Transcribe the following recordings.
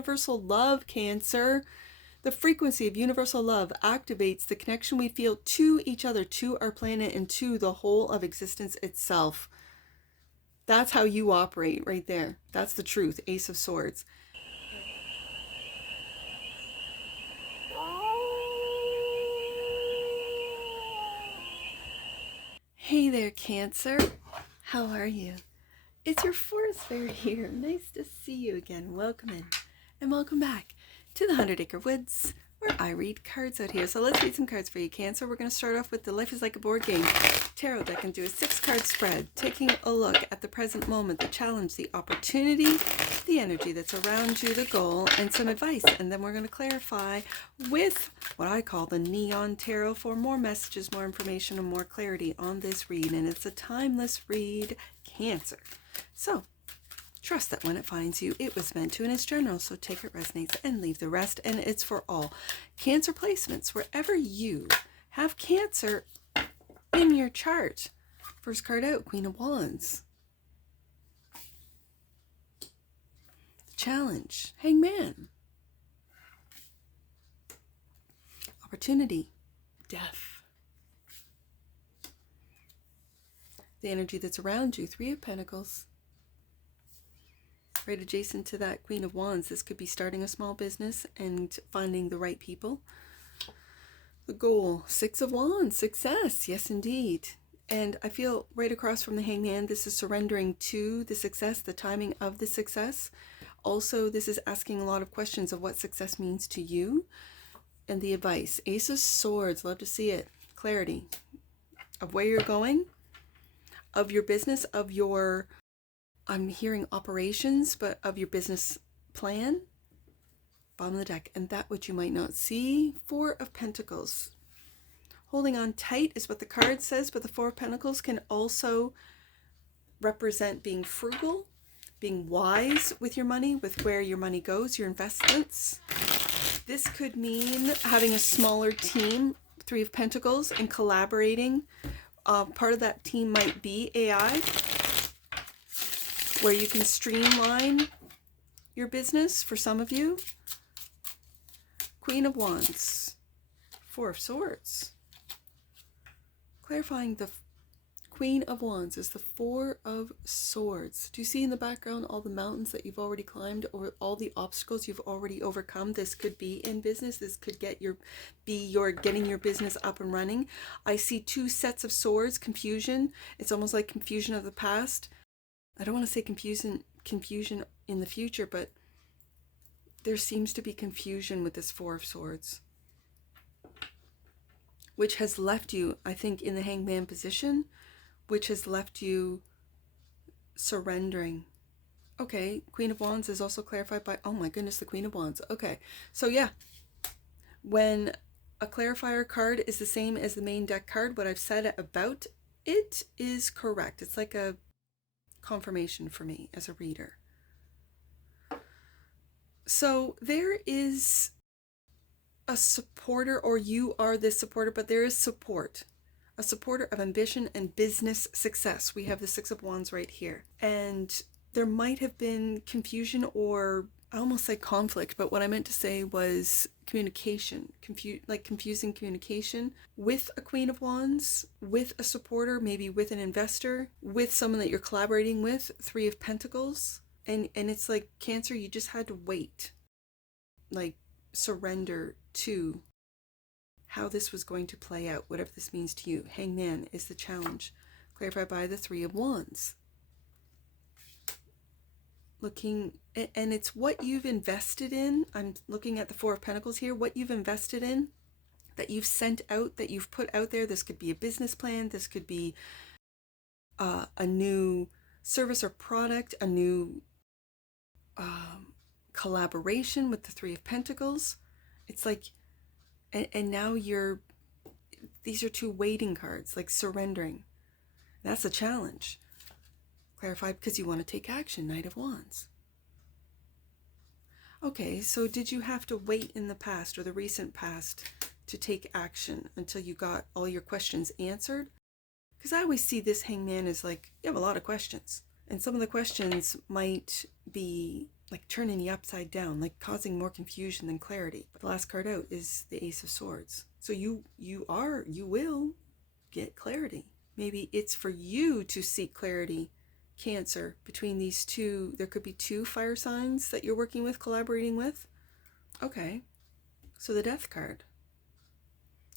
universal love, Cancer. The frequency of universal love activates the connection we feel to each other, to our planet, and to the whole of existence itself. That's how you operate right there. That's the truth. Ace of Swords. Hey there, Cancer. How are you? It's your forest fairy here. Nice to see you again. Welcome in and welcome back to the 100 Acre Woods, where I read cards out here. So let's read some cards for you, Cancer. We're going to start off with the Life is Like a Board Game tarot deck and do a 6-card spread, taking a look at the present moment, the challenge, the opportunity, the energy that's around you, the goal, and some advice. And then we're going to clarify with what I call the Neon Tarot for more messages, more information, and more clarity on this read. And it's a timeless read, Cancer. So trust that when it finds you, it was meant to, and it's general, so take it resonates and leave the rest, and it's for all. Cancer placements, wherever you have Cancer in your chart. First card out, Queen of Wands. Challenge, Hangman. Opportunity, Death. The energy that's around you, Three of Pentacles. Right adjacent to that Queen of Wands, this could be starting a small business and finding the right people. The goal, Six of Wands, success, yes indeed. And I feel right across from the Hangman, this is surrendering to the success, the timing of the success. Also, this is asking a lot of questions of what success means to you. And the advice, Ace of Swords, love to see it. Clarity of where you're going, of your business, of your, I'm hearing operations, but of your business plan. Bottom of the deck, and that which you might not see. Four of Pentacles. Holding on tight is what the card says, but the Four of Pentacles can also represent being frugal, being wise with your money, with where your money goes, your investments. This could mean having a smaller team, Three of Pentacles, and collaborating. Part of that team might be AI, where you can streamline your business for some of you. Queen of Wands, Four of Swords. Clarifying, the Queen of Wands is the Four of Swords. Do you see in the background all the mountains that you've already climbed, or all the obstacles you've already overcome? This could be in business. This could be your getting your business up and running. I see two sets of swords, confusion. It's almost like confusion of the past. I don't want to say confusion in the future, but there seems to be confusion with this Four of Swords, which has left you, I think, in the Hangman position, which has left you surrendering. Okay, Queen of Wands is also clarified by, oh my goodness, the Queen of Wands. Okay, so yeah, when a clarifier card is the same as the main deck card, what I've said about it is correct. It's like a confirmation for me as a reader. So there is a supporter, or you are this supporter, but there is support. A supporter of ambition and business success. We have the Six of Wands right here. And there might have been confusion, or I almost said conflict, but what I meant to say was communication, confusing communication with a Queen of Wands, with a supporter, maybe with an investor, with someone that you're collaborating with, Three of Pentacles. And it's like, Cancer, you just had to wait, like surrender to how this was going to play out, whatever this means to you. Hangman is the challenge, clarified by the Three of Wands. Looking, and it's what you've invested in. I'm looking at the Four of Pentacles here, what you've invested in, that you've sent out, that you've put out there. This could be a business plan. This could be a new service or product, a new collaboration with the Three of Pentacles. It's like, and now these are two waiting cards, like surrendering. That's a challenge. Clarified because you want to take action, Knight of Wands. Okay, so did you have to wait in the past or the recent past to take action until you got all your questions answered? Because I always see this Hangman as like, you have a lot of questions. And some of the questions might be like turning you upside down, like causing more confusion than clarity. But the last card out is the Ace of Swords. So you will get clarity. Maybe it's for you to seek clarity, Cancer, between these two. There could be two fire signs that you're working with, collaborating with. Okay, so the Death card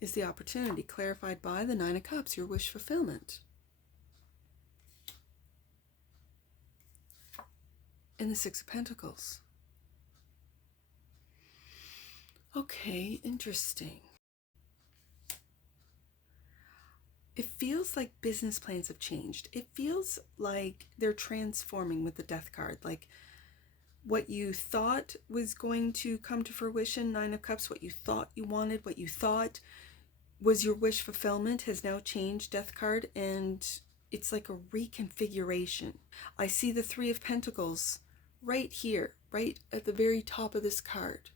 is the opportunity, clarified by the Nine of Cups, your wish fulfillment. And the Six of Pentacles. Okay, interesting. It feels like business plans have changed. It feels like they're transforming with the Death card. Like what you thought was going to come to fruition, Nine of Cups, what you thought you wanted, what you thought was your wish fulfillment has now changed, Death card, and it's like a reconfiguration. I see the Three of Pentacles right here, right at the very top of this card.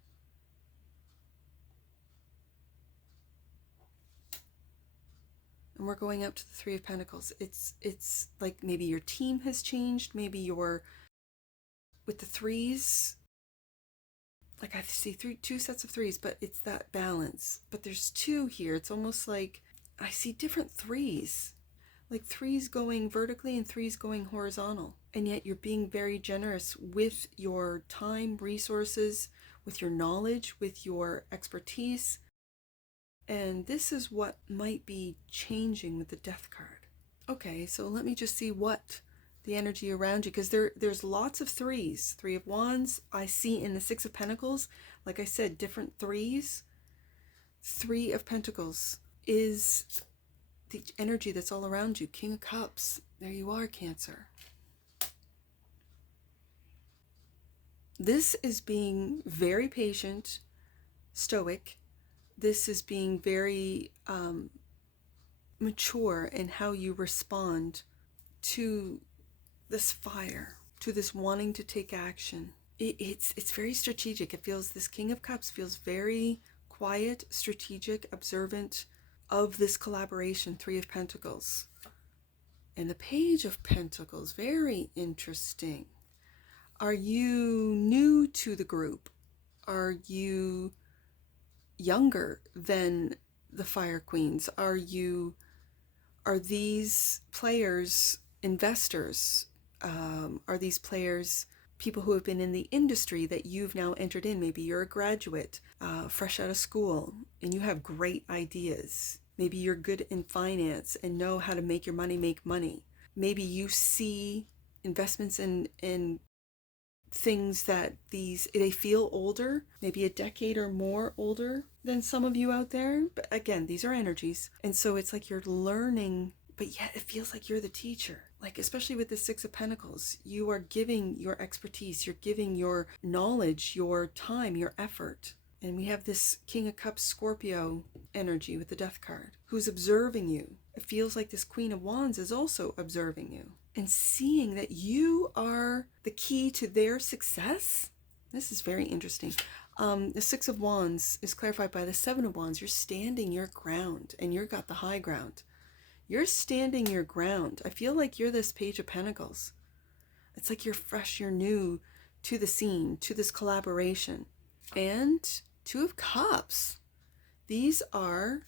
And we're going up to the Three of Pentacles. It's like maybe your team has changed, maybe you're with the threes. Like I see two sets of threes, but it's that balance. But there's two here. It's almost like I see different threes. Like threes going vertically and threes going horizontal. And yet you're being very generous with your time, resources, with your knowledge, with your expertise. And this is what might be changing with the Death card. Okay, so let me just see what the energy around you, because there's lots of threes. Three of Wands, I see in the Six of Pentacles, like I said, different threes. Three of Pentacles is the energy that's all around you. King of Cups, there you are, Cancer. This is being very patient, stoic. This is being very mature in how you respond to this fire, to this wanting to take action. It's very strategic. It feels, this King of Cups feels very quiet, strategic, observant of this collaboration. Three of Pentacles. And the Page of Pentacles, very interesting. Are you new to the group? Are you younger than the Fire Queens? Are these players investors? Are these players people who have been in the industry that you've now entered in? Maybe you're a graduate, fresh out of school, and you have great ideas. Maybe you're good in finance and know how to make your money make money. Maybe you see investments in things that they feel older, maybe a decade or more older than some of you out there. But again, these are energies. And so it's like you're learning, but yet it feels like you're the teacher. Like, especially with the Six of Pentacles, you are giving your expertise, you're giving your knowledge, your time, your effort. And we have this King of Cups Scorpio energy with the Death card, who's observing you. It feels like this Queen of Wands is also observing you and seeing that you are the key to their success. This is very interesting. The Six of Wands is clarified by the Seven of Wands. You're standing your ground, and you've got the high ground. You're standing your ground. I feel like you're this Page of Pentacles. It's like you're fresh, you're new to the scene, to this collaboration. And Two of Cups. These are,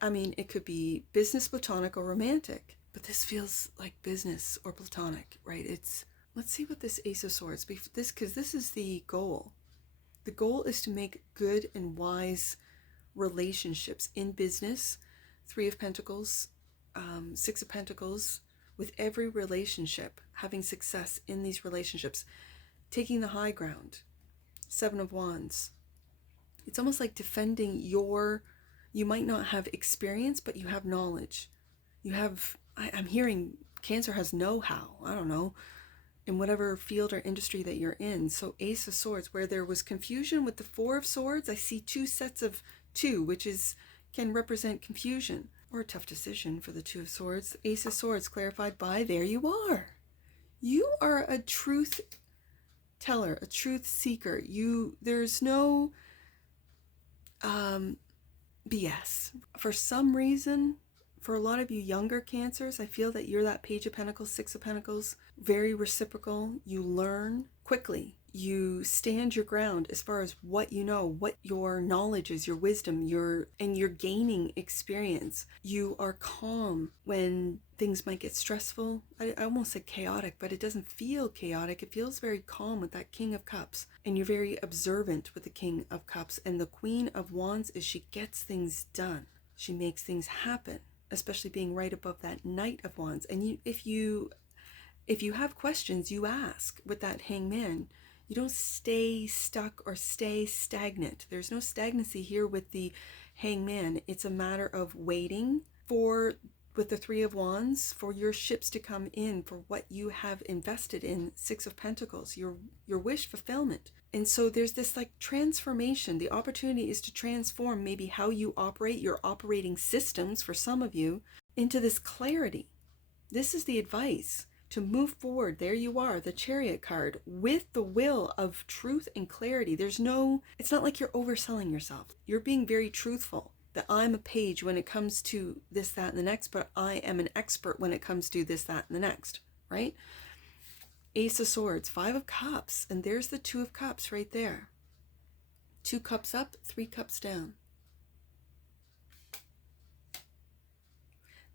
I mean, it could be business, platonic, or romantic. But this feels like business or platonic, right? Let's see what this Ace of Swords, because this is the goal. The goal is to make good and wise relationships in business. Three of Pentacles, Six of Pentacles, with every relationship, having success in these relationships, taking the high ground. Seven of Wands. It's almost like defending you might not have experience, but you have knowledge. You have, I'm hearing Cancer has know-how, I don't know, in whatever field or industry that you're in. So Ace of Swords, where there was confusion with the Four of Swords, I see two sets of two, which can represent confusion or a tough decision for the Two of Swords. Ace of Swords clarified by, there you are. You are a truth teller, a truth seeker. There's no BS. For some reason, for a lot of you younger Cancers, I feel that you're that Page of Pentacles, Six of Pentacles, very reciprocal. You learn quickly. You stand your ground as far as what you know, what your knowledge is, your wisdom, and you're gaining experience. You are calm when things might get stressful. I almost said chaotic, but it doesn't feel chaotic. It feels very calm with that King of Cups. And you're very observant with the King of Cups. And the Queen of Wands is she gets things done. She makes things happen, especially being right above that Knight of Wands. And if you have questions, you ask with that Hangman. You don't stay stuck or stay stagnant. There's no stagnancy here with the Hangman. It's a matter of waiting with the Three of Wands, for your ships to come in for what you have invested in. Six of Pentacles, your wish fulfillment. And so there's this like transformation. The opportunity is to transform maybe how you operate, your operating systems for some of you, into this clarity. This is the advice. To move forward. There you are, the Chariot card, with the will of truth and clarity. It's not like you're overselling yourself. You're being very truthful, that I'm a page when it comes to this, that, and the next, but I am an expert when it comes to this, that, and the next, right? Ace of Swords, Five of Cups, and there's the Two of Cups right there. 2 cups up, 3 cups down.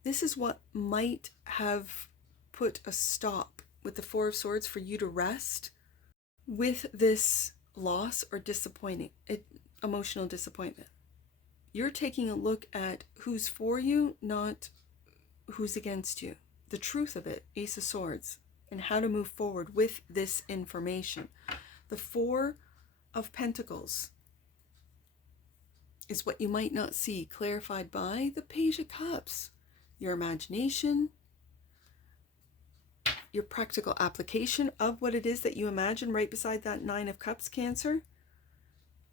This is what might have put a stop with the Four of Swords for you to rest with this loss or emotional disappointment. You're taking a look at who's for you, not who's against you. The truth of it, Ace of Swords, and how to move forward with this information. The Four of Pentacles is what you might not see, clarified by the Page of Cups. Your imagination, your practical application of what it is that you imagine right beside that Nine of Cups, Cancer.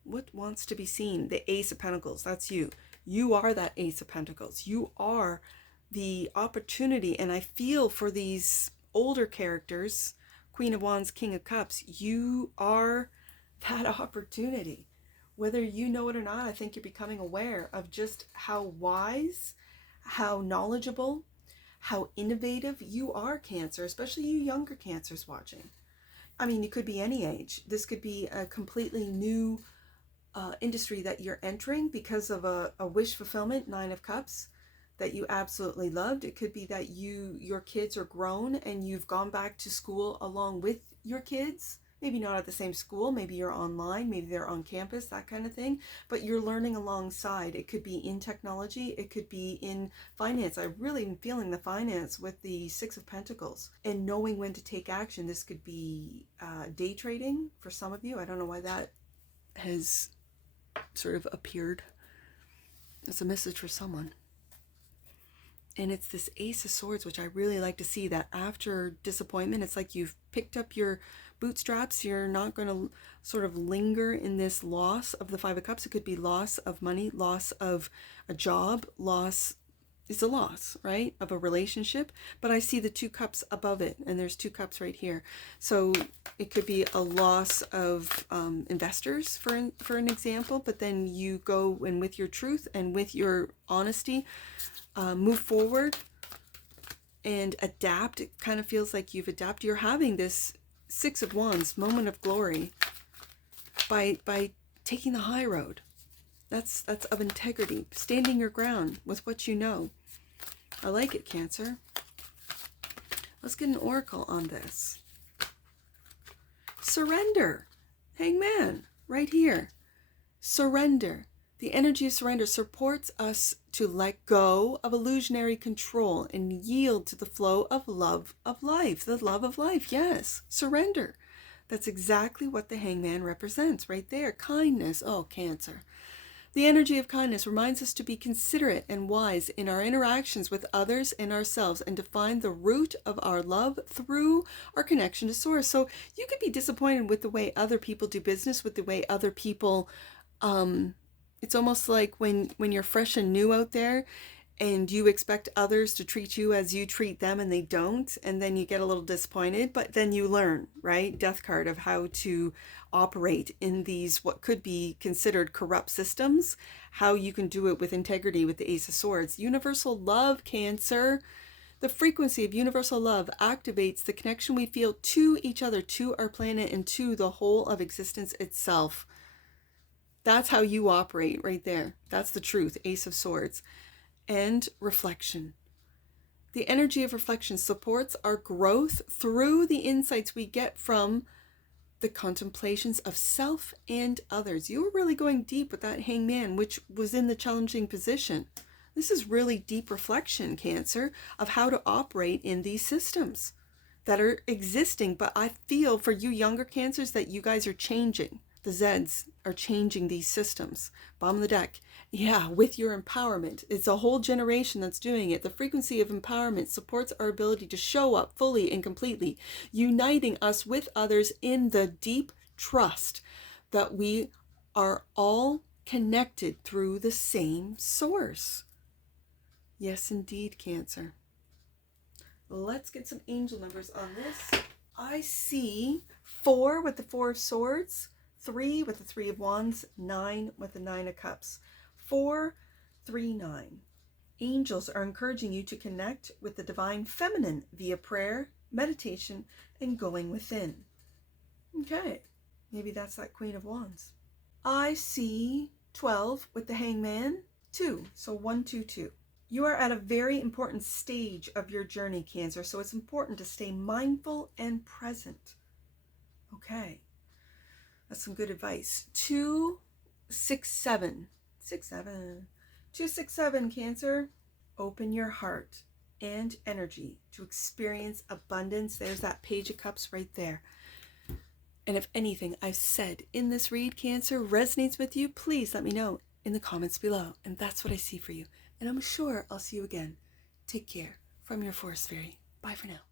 What wants to be seen? The Ace of Pentacles, that's you. You are that Ace of Pentacles. You are the opportunity, and I feel for these older characters, Queen of Wands, King of Cups, you are that opportunity. Whether you know it or not, I think you're becoming aware of just how wise, how knowledgeable, how innovative you are, Cancer, especially you younger Cancers watching. I mean, you could be any age. This could be a completely new industry that you're entering because of a wish fulfillment, Nine of Cups, that you absolutely loved. It could be that your kids are grown and you've gone back to school along with your kids. Maybe not at the same school, maybe you're online, maybe they're on campus, that kind of thing, but you're learning alongside. It could be in technology, it could be in finance. I really am feeling the finance with the Six of Pentacles and knowing when to take action. This could be day trading for some of you. I don't know why that has sort of appeared as a message for someone. And it's this Ace of Swords, which I really like to see, that after disappointment, it's like you've picked up your bootstraps. You're not going to sort of linger in this loss of the Five of Cups. It could be loss of money, loss of a job, loss. It's a loss, right, of a relationship. But I see the 2 cups above it, and there's 2 cups right here. So it could be a loss of investors, for an example. But then you go and with your truth and with your honesty, move forward and adapt. It kind of feels like you've adapted. You're having this Six of Wands moment of glory by taking the high road. That's of integrity, standing your ground with what you know. I like it, Cancer. Let's get an oracle on this. Surrender. Hangman, right here. Surrender. The energy of surrender supports us to let go of illusionary control and yield to the flow of love of life. The love of life, yes. Surrender. That's exactly what the Hangman represents right there. Kindness. Oh, Cancer. The energy of kindness reminds us to be considerate and wise in our interactions with others and ourselves, and to find the root of our love through our connection to Source. So you could be disappointed with the way other people do business, with the way other people, it's almost like when you're fresh and new out there and you expect others to treat you as you treat them and they don't, and then you get a little disappointed, but then you learn, right? Death card of how to operate in these what could be considered corrupt systems, how you can do it with integrity with the Ace of Swords. Universal love, Cancer. The frequency of universal love activates the connection we feel to each other, to our planet, and to the whole of existence itself. That's how you operate right there. That's the truth. Ace of Swords. And reflection. The energy of reflection supports our growth through the insights we get from the contemplations of self and others. You were really going deep with that hangman, which was in the challenging position. This is really deep reflection, Cancer, of how to operate in these systems that are existing. But I feel for you younger Cancers that you guys are changing. The Zeds are changing these systems. Bottom of the deck. Yeah, with your empowerment. It's a whole generation that's doing it. The frequency of empowerment supports our ability to show up fully and completely, uniting us with others in the deep trust that we are all connected through the same source. Yes, indeed, Cancer. Let's get some angel numbers on this. I see 4 with the 4 of Swords, 3 with the 3 of Wands, 9 with the 9 of Cups. 4, 3, 9. Angels are encouraging you to connect with the divine feminine via prayer, meditation, and going within. Okay, maybe that's that Queen of Wands. I see 12 with the Hangman, 2. So 1, 2, 2. You are at a very important stage of your journey, Cancer, so it's important to stay mindful and present. Okay, that's some good advice. 2, 6, 7. 267, Cancer. Open your heart and energy to experience abundance. There's that Page of Cups right there. And if anything I've said in this read, Cancer, resonates with you, please let me know in the comments below. And that's what I see for you. And I'm sure I'll see you again. Take care. From your Forest Fairy. Bye for now.